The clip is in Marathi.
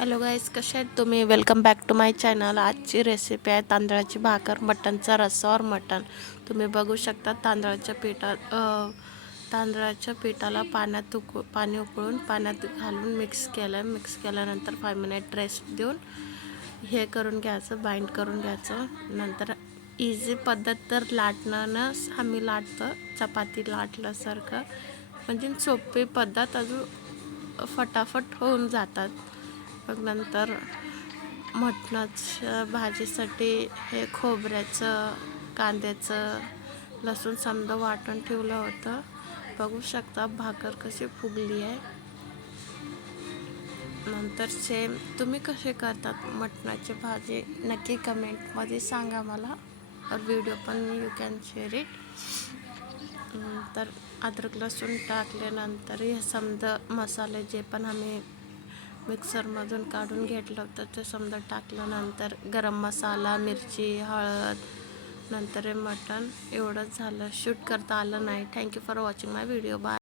हॅलो गाईज, कसे आहेत तुम्ही? Welcome back to my channel. आजची रेसिपी आहे तांदळाची भाकर, मटणचा रस्सा और मटण. तुम्ही बघू शकता तांदळाच्या पिठाला पाणी उकळून पाण्यात घालून मिक्स केल्यानंतर 5 मिनिट रेस्ट देऊन हे करून घ्यायचं, बाइंड करून घ्यायचं. नंतर इझी पद्धत तर लाटणंच आम्ही लाटतो, चपाती लाटल्यासारखं. म्हणजे सोपी पद्धत, अजून फटाफट होऊन जातात. मग नंतर मटणाच्या भाजीसाठी हे खोबऱ्याचं, कांद्याचं, लसूण समजा वाटून ठेवलं होतं. बघू शकता भाकर कशी फुगली आहे. नंतर सेम तुम्ही कसे करतात मटणाची भाजी नक्की कमेंटमध्ये सांगा मला, और व्हिडिओ पण यू कॅन शेअर इट. तर अद्रक लसूण टाकल्यानंतर हे समजा मसाले जे पण आम्ही मिक्सरमधून काढून घेतलं होतं ते समजा टाकल्यानंतर गरम मसाला, मिरची, हळद, नंतर हे मटण एवढंच झालं. शूट करता आलं नाही. Thank you for watching my video. Bye.